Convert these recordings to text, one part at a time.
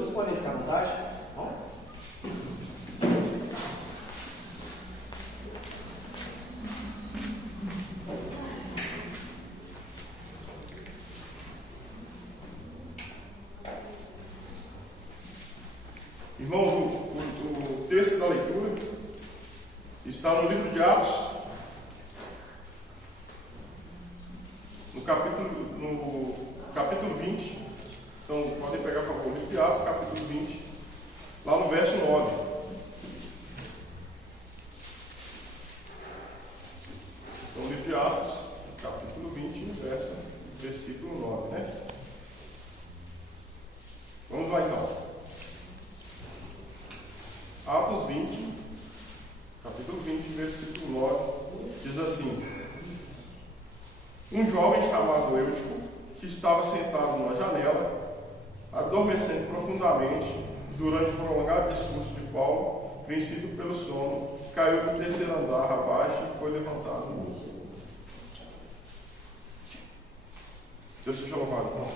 vocês podem ficar à vontade. Bom? Irmãos, o texto da leitura está no livro de Atos, no capítulo 20. Então, podem pegar, por favor, o livro de Atos, capítulo 20, lá no verso 9. Então, o livro de Atos, capítulo 20, no versículo 9, né? Vamos lá, então. Atos 20, capítulo 20, versículo 9, diz assim: um jovem chamado Eutico, que estava sentado numa janela, adormecendo profundamente, durante o prolongado discurso de Paulo, vencido pelo sono, caiu do terceiro andar abaixo e foi levantado morto. Deus seja louvado, irmão.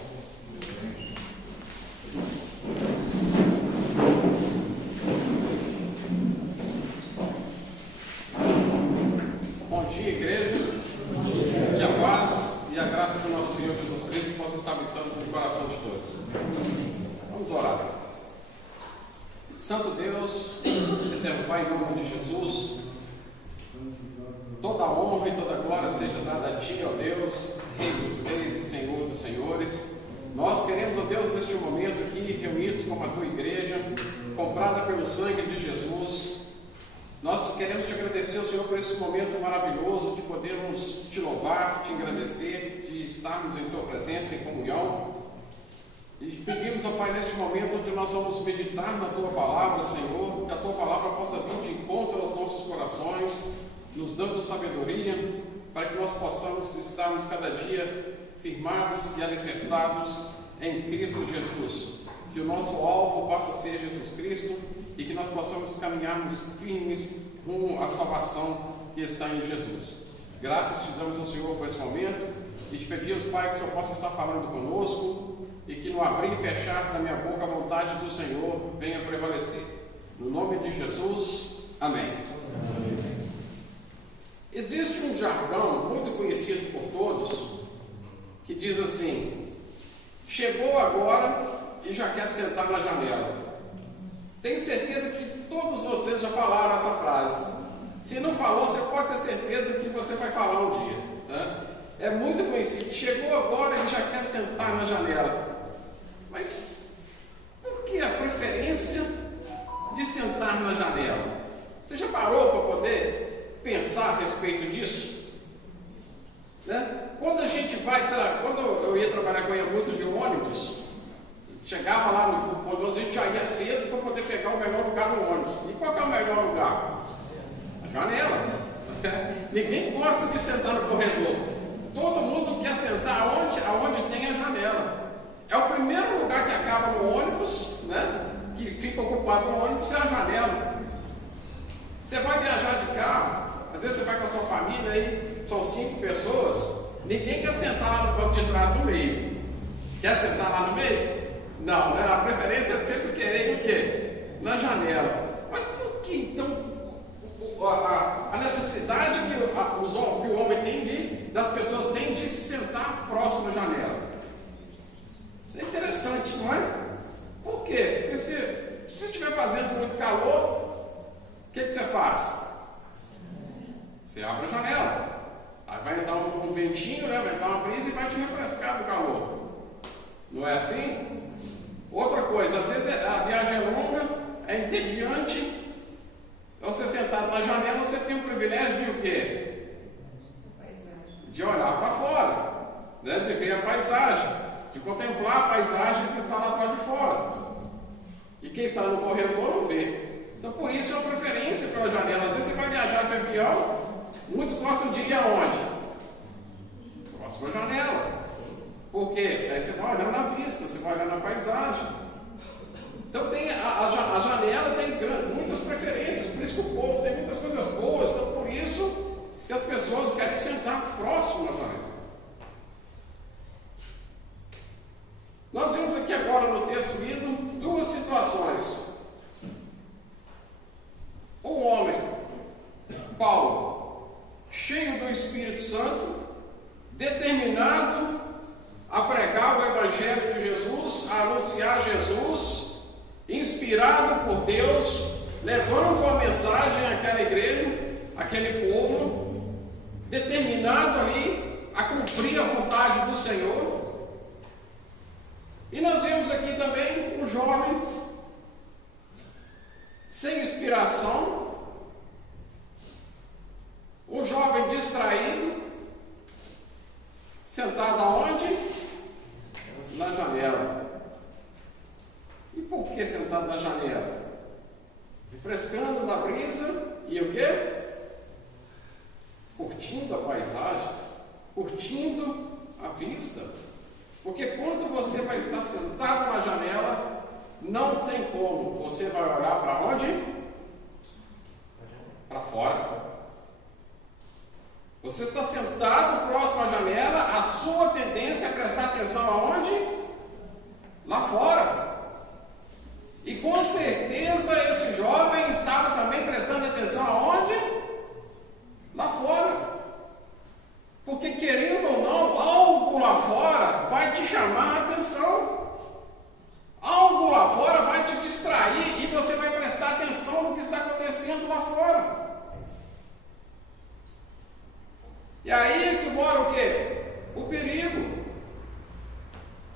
Bom dia, igreja. Que a paz e a graça do nosso Senhor Jesus Cristo possa estar habitando no coração de todos. Vamos orar. Santo Deus, eterno Pai, em nome de Jesus, toda a honra e toda a glória seja dada a Ti, ó Deus, Rei dos Reis e Senhor dos Senhores. Nós queremos, ó Deus, neste momento aqui, reunidos como a Tua igreja, comprada pelo sangue de Jesus, nós queremos te agradecer, Senhor, por esse momento maravilhoso de podermos te louvar, te engrandecer, de estarmos em Tua presença, em comunhão. E pedimos, ó Pai, neste momento onde nós vamos meditar na Tua palavra, Senhor, que a Tua palavra possa vir de encontro aos nossos corações, nos dando sabedoria, para que nós possamos estarmos cada dia firmados e alicerçados em Cristo Jesus. Que o nosso alvo possa ser Jesus Cristo e que nós possamos caminharmos firmes rumo à salvação que está em Jesus. Graças te damos ao Senhor por esse momento e te pedimos, Pai, que o Senhor possa estar falando conosco e que no abrir e fechar da minha boca a vontade do Senhor venha prevalecer. No nome de Jesus, amém. Amém. Existe um jargão muito conhecido por todos que diz assim: chegou agora e já quer sentar na janela. Tenho certeza que todos vocês já falaram essa frase. Se não falou, você pode ter certeza que você vai falar um dia, né? É muito conhecido. Chegou agora e já quer sentar na janela. Mas por que a preferência de sentar na janela? Você já parou para poder pensar a respeito disso? Né? Quando eu ia trabalhar com muito de ônibus, chegava lá no ponto, a gente já ia cedo para poder pegar o melhor lugar no ônibus. E qual que é o melhor lugar? A janela. Ninguém gosta de sentar no corredor. Todo mundo quer sentar aonde tem a janela. É o primeiro lugar que acaba no ônibus, né? Que fica ocupado no ônibus, é a janela. Você vai viajar de carro, às vezes você vai com a sua família, aí são 5 pessoas, ninguém quer sentar lá no banco de trás no meio. Quer sentar lá no meio? Não, né? A preferência é sempre querer ir o quê? Na janela. Mas por que então a necessidade que o homem tem das pessoas têm de se sentar próximo à janela? Isso é interessante, não é? Por quê? Porque se você estiver fazendo muito calor, o que você faz? Você abre a janela. Aí vai entrar um ventinho, né? Vai entrar uma brisa e vai te refrescar do calor. Não é assim? Outra coisa, às vezes a viagem é longa, é entediante. Você sentado na janela, você tem o privilégio de o quê? De olhar para fora, né? De ver a paisagem, de contemplar a paisagem que está lá para de fora. E quem está no corredor não vê. Então por isso é uma preferência pela janela. Às vezes você vai viajar de avião, muitos gostam de ir aonde? Próximo à janela. Por quê? Aí você vai olhando na vista, você vai olhando na paisagem. Então tem a janela tem muitas preferências, por isso que o povo tem muitas coisas boas, então por isso que as pessoas querem sentar próximo à janela. Nós vimos aqui agora no texto lido 2 anunciar Jesus, inspirado por Deus, levando uma mensagem àquela igreja, àquele povo, determinado ali a cumprir a vontade do Senhor. E nós vemos aqui também um jovem sem inspiração, um jovem distraído, sentado aonde? Na janela. E por que sentado na janela? Refrescando da brisa e o quê? Curtindo a paisagem, curtindo a vista. Porque quando você vai estar sentado na janela, não tem como. Você vai olhar para onde? Para fora. Você está sentado próximo à janela, a sua tendência é prestar atenção aonde? Lá fora. E com certeza esse jovem estava também prestando atenção aonde? Lá fora. Porque querendo ou não, algo lá fora vai te chamar a atenção. Algo lá fora vai te distrair e você vai prestar atenção no que está acontecendo lá fora. E aí é que mora o quê? O perigo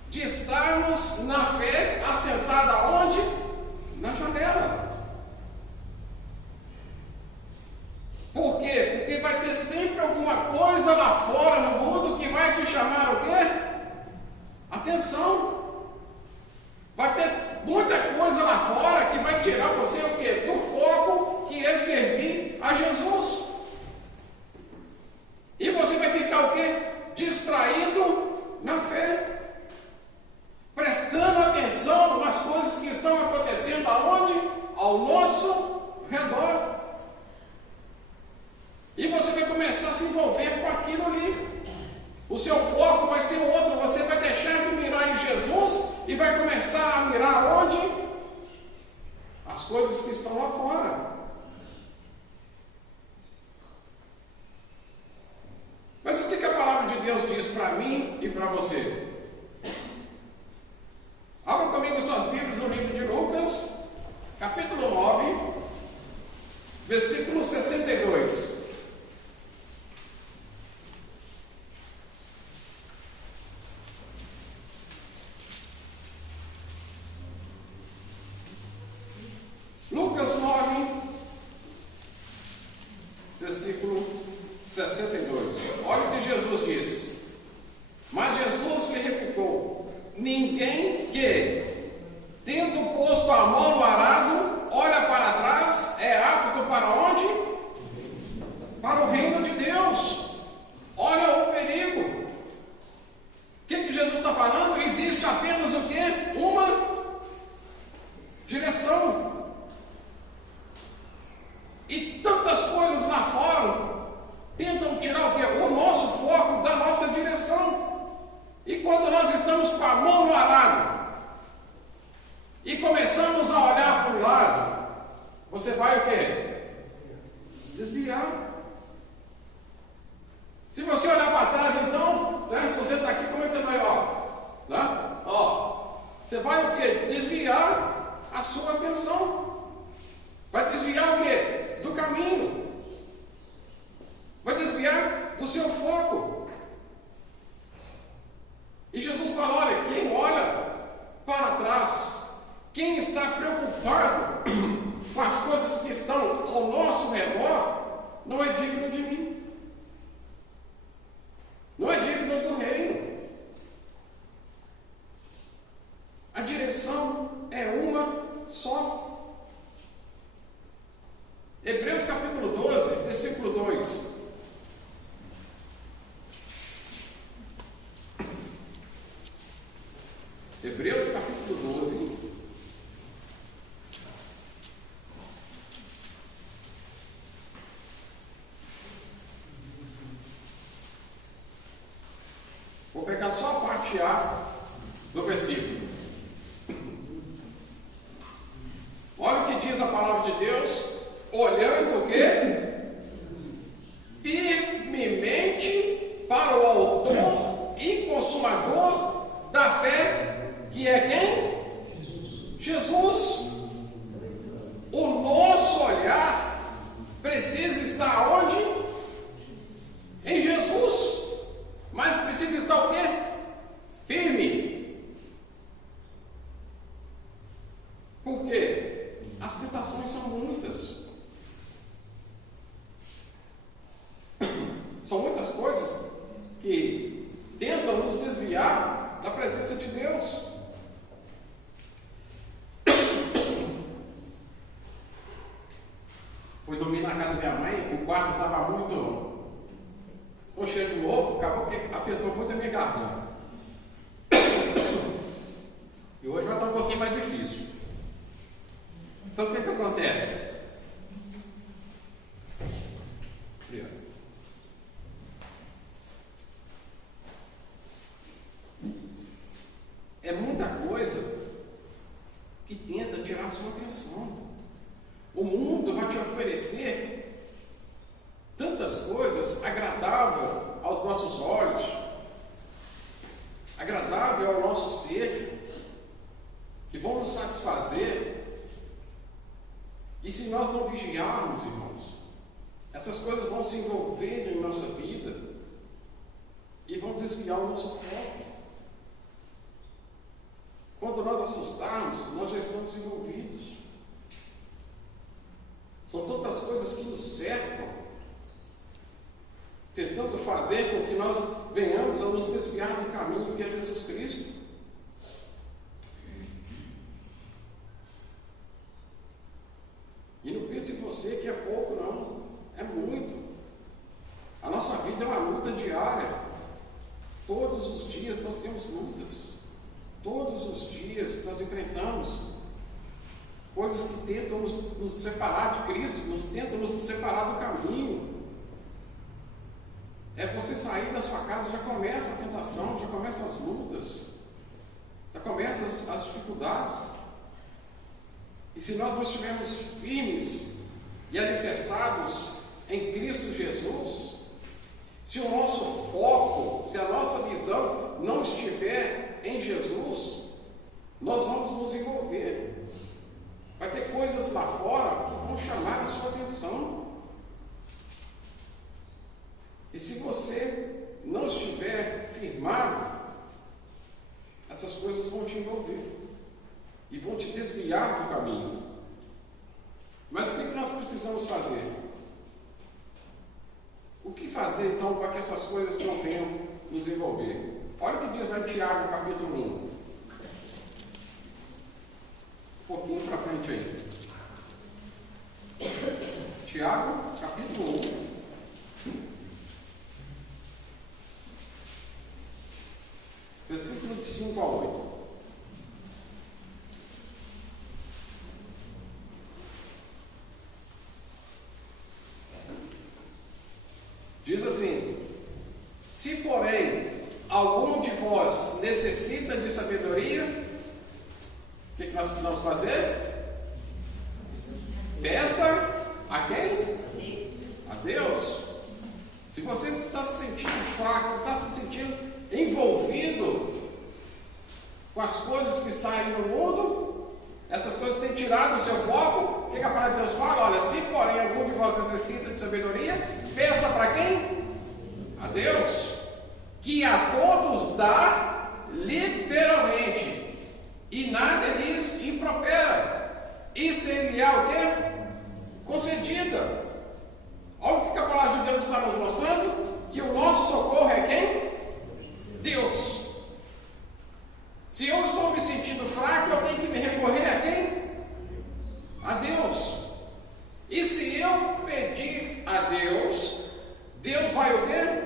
de estarmos na fé assentada onde? Na janela. Por quê? Porque vai ter sempre alguma coisa lá fora no mundo que vai te chamar o quê? Atenção. Vai ter muita coisa lá fora que vai tirar você o quê? Do foco que é servir a Jesus. E você vai ficar o quê? Distraído na fé. Prestando atenção nas coisas que estão acontecendo aonde? Ao nosso redor. E você vai começar a se envolver com aquilo ali. O seu foco vai ser outro. Você vai deixar de mirar em Jesus e vai começar a mirar onde? As coisas que estão lá fora. Mas o que a palavra de Deus diz para mim e para você? Abra comigo suas Bíblias no livro de Lucas, capítulo 9, versículo 62. Lucas 9, versículo 62. Olha o que Jesus diz. Mas Jesus lhe replicou: ninguém que, tendo posto a mão no arado, olha para trás, é apto para onde? Para o reino de Deus. Olha o perigo. O que Jesus está falando? Existe apenas o quê? Uma direção. E tantas coisas lá fora tentam tirar o quê? O nosso foco da nossa direção. E quando nós estamos com a mão no arado e começamos a olhar para o lado, você vai o quê? Desviar. Se você olhar para trás, então, né, se você está aqui, como é que você vai, né? Você vai o quê? Desviar a sua atenção. Vai desviar o quê? Do caminho. Vai desviar do seu foco. E Jesus fala: olha, quem olha para trás, quem está preocupado com as coisas que estão ao nosso redor, não é digno de mim. Não é digno do reino. A direção é uma só. Hebreus capítulo 12, versículo 2. Hebreus capítulo 12. Vou pegar só a parte A do versículo. Olha o que diz a palavra de Deus, olhando o quê? Firmemente para o autor e consumador da fé, que é quem? Jesus, o nosso olhar precisa estar onde? Em Jesus. Mas precisa estar o quê? Firme. Por quê? As tentações são muitas. São muitas coisas que tentam nos desviar da presença de Deus. Fui dormir na casa da minha mãe, o quarto estava muito com cheiro de mofo, acabou que afetou muito a minha garganta. E hoje vai estar um pouquinho mais difícil. Então o que acontece? É muita coisa que tenta tirar a sua atenção. O mundo vai te oferecer tantas coisas agradáveis aos nossos olhos, agradável ao nosso ser, que vão nos satisfazer. E se nós não vigiarmos, irmãos, essas coisas vão se envolver em nossa vida e vão desviar o nosso foco. Quando nós assustarmos, nós já estamos envolvidos. São tantas coisas que nos cercam, tentando fazer com que nós venhamos a nos desviar do caminho que é Jesus Cristo. E não pense você que é pouco, não. É muito. A nossa vida é uma luta diária. Todos os dias nós temos lutas. Todos os dias nós enfrentamos coisas que tentam nos separar de Cristo, tentam nos separar do caminho. É você sair da sua casa, já começa a tentação, já começa as lutas, já começa as dificuldades. E se nós não estivermos firmes e alicerçados em Cristo Jesus, se o nosso foco, se a nossa visão não estiver em Jesus, nós vamos nos envolver. Vai ter coisas lá fora que vão chamar a sua atenção. E se você não estiver firmado, essas coisas vão te envolver e vão te desviar do caminho. Mas o que nós precisamos fazer? O que fazer então para que essas coisas não venham nos envolver? Olha o que diz lá em Tiago, capítulo 1. Um pouquinho para frente aí. Tiago, capítulo 1. Versículo de 5 a 8. Diz assim: se porém algum de vós necessita de sabedoria, o que nós precisamos fazer? Peça a quem? A Deus. Se você está se sentindo fraco, está se sentindo envolvido com as coisas que estão aí no mundo, essas coisas têm tirado o seu foco, o que a palavra de Deus fala? Olha, se porém algum de vós necessita de sabedoria, peça para quem? A Deus, que a todos dá liberalmente, e nada lhes impropera, e ser-lhe-á o quê? Concedida. Olha o que a palavra de Deus está nos mostrando, que o nosso socorro é quem? Deus. Se eu estou me sentindo fraco, eu tenho que me recorrer a quem? A Deus. E se eu pedir a Deus, Deus vai o quê?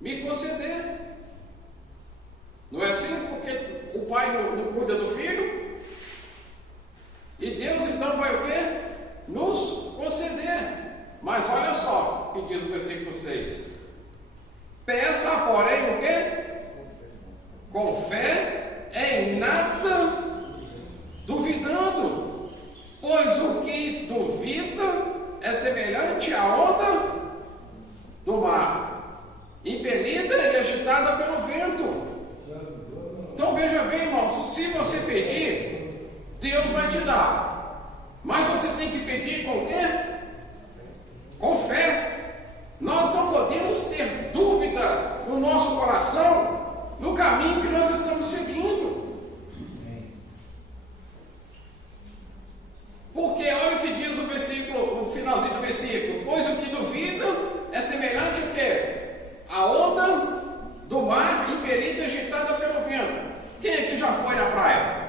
Me conceder. Não é assim? Porque o pai não cuida do filho, e Deus então vai o quê? Nos conceder. Mas olha só o que diz o versículo 6. Peça, porém, o quê? Com fé, em nada duvidando, pois o que duvida é semelhante à onda do mar, impelida e agitada pelo vento. Então veja bem, irmãos, se você pedir, Deus vai te dar. Mas você tem que pedir com o quê? Com fé. Nós não podemos ter dúvida no nosso coração no caminho que nós estamos seguindo. Porque olha o que diz o versículo, o finalzinho do versículo. Pois o que duvida é semelhante o quê? A onda do mar imperida e agitada pelo vento. Quem aqui já foi na praia?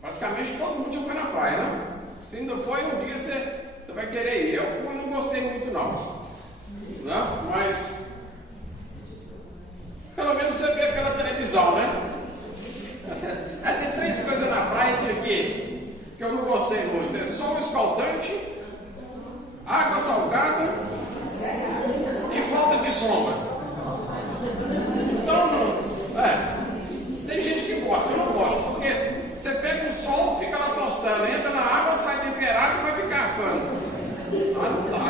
Praticamente todo mundo já foi na praia, né? Se ainda foi, um dia você vai querer ir. Eu fui e não gostei muito não. Mas pelo menos você vê pela televisão, né? Tem 3 coisas na praia que eu não gostei muito. É sol escaldante, água salgada e falta de sombra. Então, tem gente que gosta, eu não gosto, porque você pega o sol, fica lá tostando, entra na água, sai temperado e vai ficar assando. Não dá,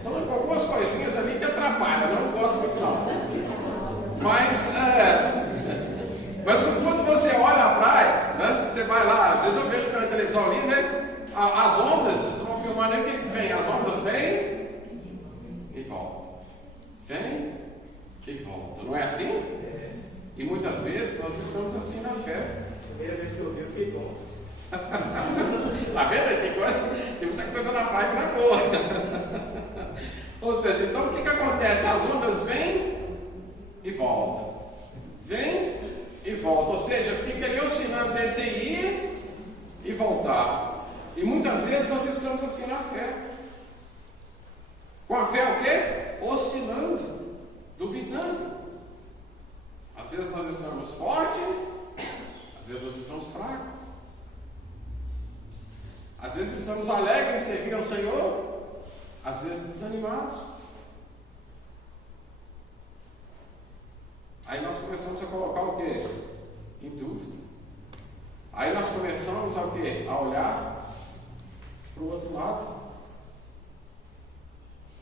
então, algumas coisinhas ali que atrapalham, eu não gosto muito não. Mas quando você olha a praia, né, você vai lá, às vezes eu vejo pela televisão ali, né? As ondas, vocês vão filmando aí, o que vem? As ondas vêm e voltam. Vem e volta, não é assim? E muitas vezes nós estamos assim na fé. Primeira vez que eu vi, eu fiquei tonto. Tá vendo? Tem muita coisa na praia que não é boa. Ou seja, então o que acontece? As ondas vêm e voltam. Vem e volta. Ou seja, fica ali oscilando entre ir e voltar. E muitas vezes nós estamos assim na fé. Com a fé o quê? Oscilando, duvidando. Às vezes nós estamos fortes, às vezes nós estamos fracos. Às vezes estamos alegres em servir ao Senhor, às vezes desanimados. Aí nós começamos a colocar o quê? Em dúvida. Aí nós começamos a o quê? A olhar para o outro lado.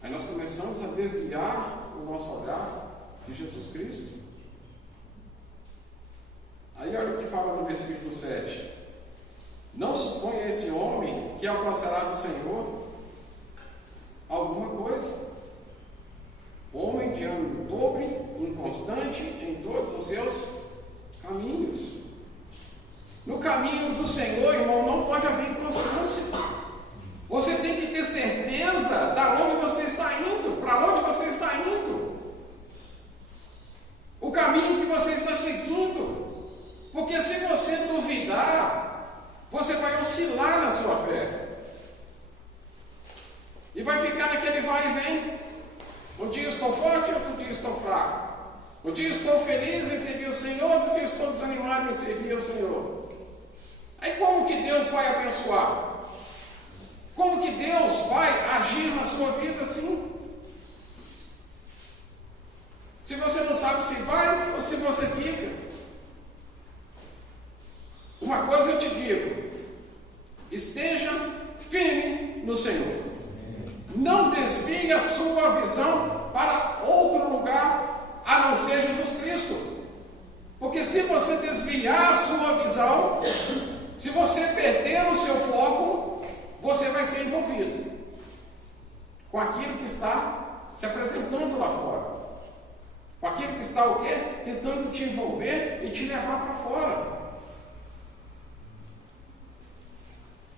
Aí nós começamos a desviar o nosso olhar de Jesus Cristo. Aí olha o que fala no versículo 7. Não suponha esse homem que alcançará do Senhor alguma coisa. Homem de ano dobre, inconstante em todos os seus caminhos. No caminho do Senhor, irmão, não pode haver inconstância. Você tem que ter certeza de onde você está indo, para onde você está indo. O caminho que você está seguindo. Porque se você duvidar, você vai oscilar na sua fé. E vai ficar naquele vai e vem. Um dia estou forte, outro dia estou fraco. Um dia estou feliz em servir o Senhor, outro dia estou desanimado em servir o Senhor. Aí como que Deus vai abençoar? Como que Deus vai agir na sua vida assim? Se você não sabe se vai ou se você fica. Uma coisa eu te digo: esteja firme no Senhor. Não desvie a sua visão para outro lugar a não ser Jesus Cristo. Porque se você desviar a sua visão, se você perder o seu foco, você vai ser envolvido com aquilo que está se apresentando lá fora. Com aquilo que está o quê? Tentando te envolver e te levar para fora.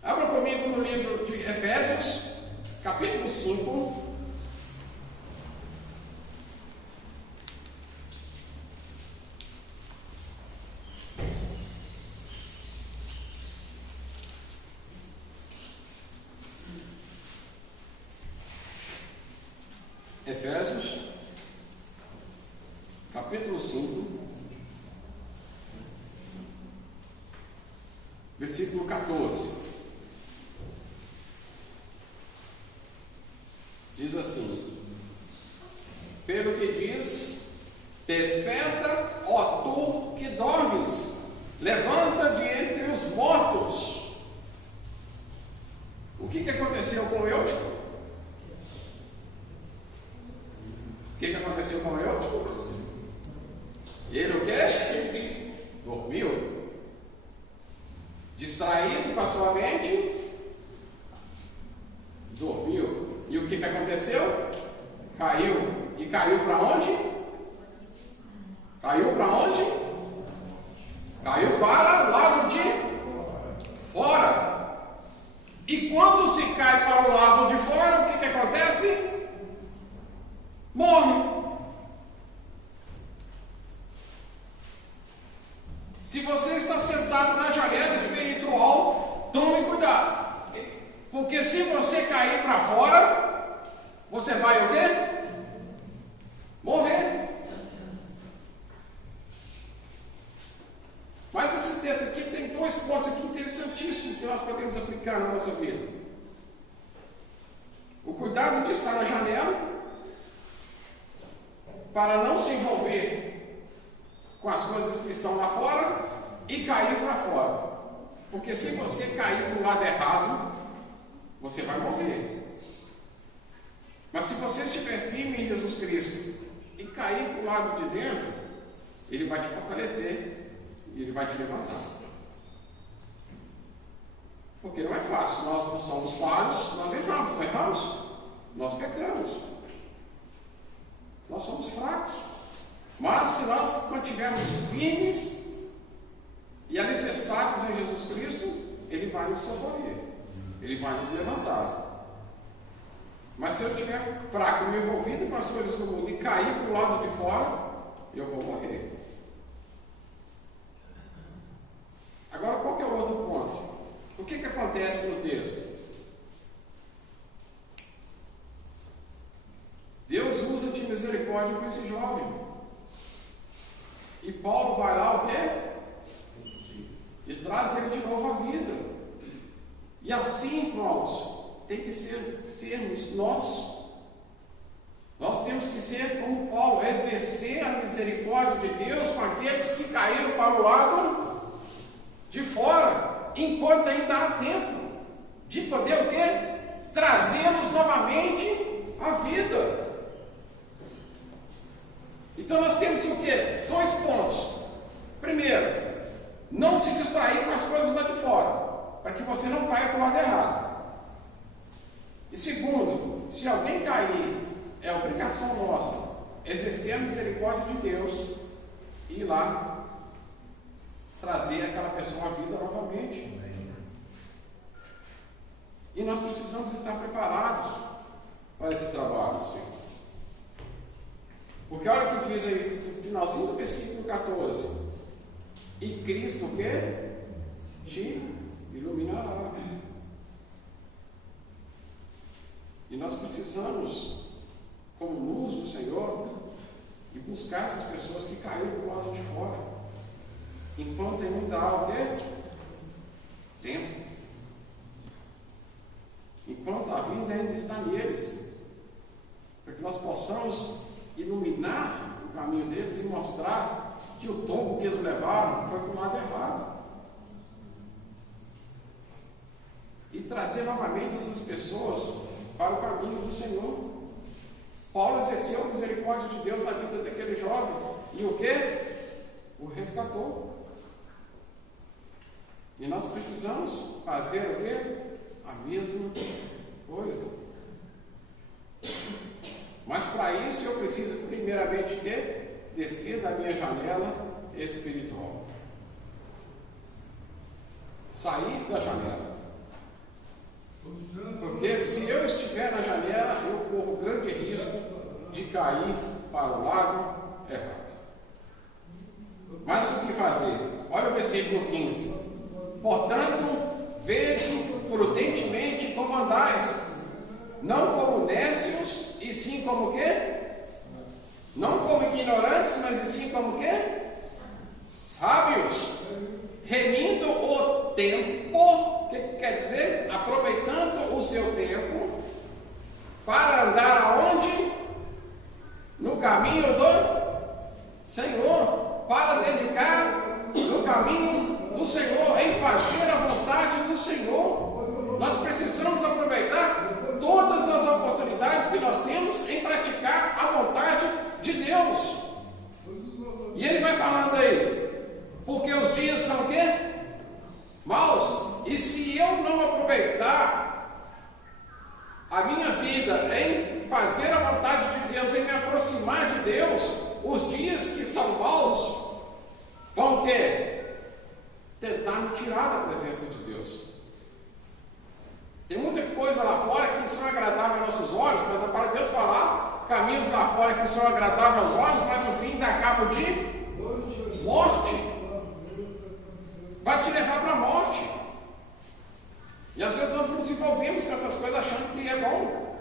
Abra comigo no livro de Efésios, capítulo 5. Efésios, capítulo 5, versículo 14. Diz assim: pelo que diz, desperta, ó tu que dormes, levanta de entre os mortos. O que aconteceu com Eutico? O que aconteceu com Eutico? Ele o quê? Dormiu. sua mente, dormiu. E o que aconteceu? Caiu. E caiu para onde? Caiu para onde? Caiu para o lado de fora. E quando se cai para o lado de fora, o que acontece? Morre. Se você está sentado na janela espiritual, tome cuidado. Porque se você cair para fora, você vai o quê? Morrer. Mas esse texto aqui tem 2 pontos aqui interessantíssimos que nós podemos aplicar na nossa vida. O cuidado de estar na janela para não se envolver com as coisas que estão lá fora e cair para fora. Porque se você cair para o lado errado, você vai morrer. Mas se você estiver firme em Jesus Cristo e cair para o lado de dentro, Ele vai te fortalecer e Ele vai te levantar. Porque não é fácil, nós não somos falhos, nós erramos, não erramos? Nós pecamos. Nós somos fracos. Mas se nós mantivermos firmes e alicerçados em Jesus Cristo, Ele vai nos socorrer. Ele vai nos levantar. Mas se eu estiver fraco, me envolvido com as coisas do mundo e cair para o lado de fora, eu vou morrer. Agora, qual que é o outro ponto? O que acontece no texto? Deus usa de misericórdia com esse jovem. E Paulo vai lá o quê? E traz ele de novo à vida. E assim, irmãos, tem que sermos nós. Nós temos que ser como Paulo, exercer a misericórdia de Deus com aqueles que caíram para o lado de fora, enquanto ainda há tempo de poder o quê? Trazê-los novamente à vida. Então nós temos o quê? 2 pontos. Primeiro, não se distrair com as coisas lá de fora, para que você não caia para o lado errado. E segundo, se alguém cair, é obrigação nossa exercer a misericórdia de Deus e ir lá trazer aquela pessoa à vida novamente. E nós precisamos estar preparados para esse trabalho, Senhor. Porque olha o que diz aí no finalzinho do versículo 14. E Cristo o quê? Te iluminará. E nós precisamos, como luz do Senhor, e buscar essas pessoas que caíram para o lado de fora, enquanto ainda há o quê? Tempo. Enquanto a vida ainda está neles, para que nós possamos iluminar o caminho deles e mostrar que o tombo que eles levaram foi para o lado errado. E trazer novamente essas pessoas para o caminho do Senhor. Paulo exerceu a misericórdia de Deus na vida daquele jovem. E o quê? O resgatou. E nós precisamos fazer o quê? A mesma coisa. Mas para isso eu preciso primeiramente quê? Descer da minha janela espiritual. Sair da janela. Porque se eu estiver na janela, eu corro grande risco de cair para o lado errado. Mas o que fazer? Olha o versículo 15. Portanto, vede prudentemente como andais, não como nécios, e sim como quê? Não como ignorantes, mas e sim como quê? Sábios, remindo o tempo. O que quer dizer? Aproveitando o seu tempo para andar aonde? No caminho do Senhor, para dedicar no caminho do Senhor, em fazer a vontade do Senhor. Nós precisamos aproveitar todas as oportunidades que nós temos em praticar a vontade de Deus. E ele vai falando aí, porque os dias são o quê? Maus. E E se eu não aproveitar a minha vida em fazer a vontade de Deus, em me aproximar de Deus, os dias que são maus vão o quê? Tentar me tirar da presença de Deus. Tem muita coisa lá fora que são agradáveis aos nossos olhos, mas é para Deus falar, caminhos lá fora que são agradáveis aos olhos, mas no fim dá cabo de morte. Vai te levar para a morte. E às vezes nós nos envolvemos com essas coisas achando que é bom.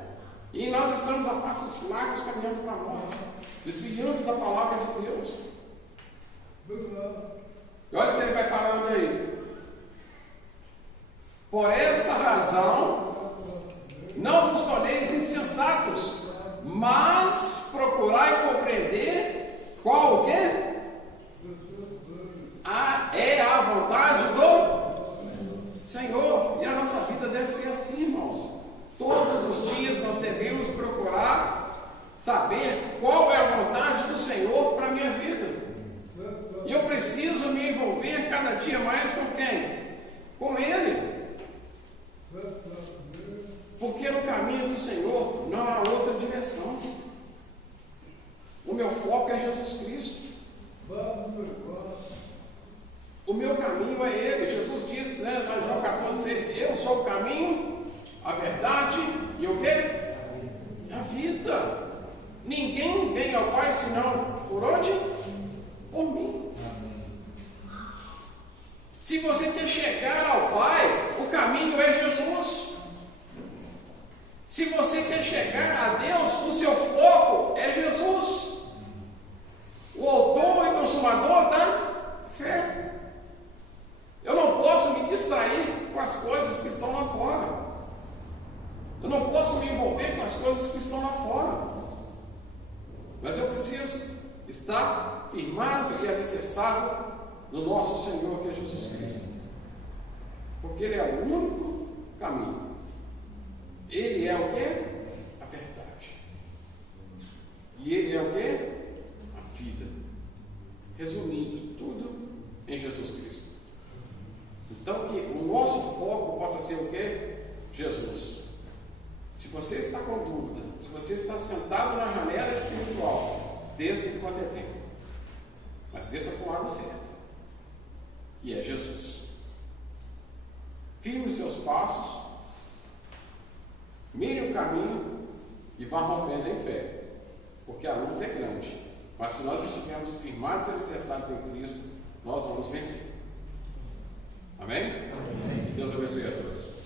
E nós estamos a passos largos caminhando para a morte, desviando da palavra de Deus. E olha o que ele vai falando aí. Por essa razão, não vos torneis insensatos, mas procurai compreender qual o quê? É a vontade do Senhor. E a nossa vida deve ser assim, irmãos. Todos os dias nós devemos procurar saber qual é a vontade do Senhor para a minha vida. E eu preciso me envolver cada dia mais com quem? Com Ele. Porque no caminho do Senhor não há outra direção. O meu foco é Jesus Cristo. O meu caminho é Ele. Jesus disse, né, na João 14,6: eu sou o caminho, a verdade e o quê? A vida. Ninguém vem ao Pai senão por onde? Por mim. Se você quer chegar ao Pai, o caminho é Jesus. Se você quer chegar a Deus, o seu foco é Jesus, o autor e consumador da fé. Eu não posso me distrair com as coisas que estão lá fora. Eu não posso me envolver com as coisas que estão lá fora. Mas eu preciso estar firmado e alicerçado no nosso Senhor, que é Jesus Cristo. Porque Ele é o único caminho. Ele é o quê? A verdade. E Ele é o quê? A vida. Resumindo tudo em Jesus Cristo. Então que o nosso foco possa ser o quê? Jesus. Se você está com dúvida, se você está sentado na janela espiritual, desça enquanto é tempo. Mas desça com o lado certo. Que é Jesus. Firme os seus passos. Mire o caminho e vá rompendo em fé, porque a luta é grande, mas se nós estivermos firmados e alicerçados em Cristo, nós vamos vencer. Amém? Amém. Deus abençoe a todos.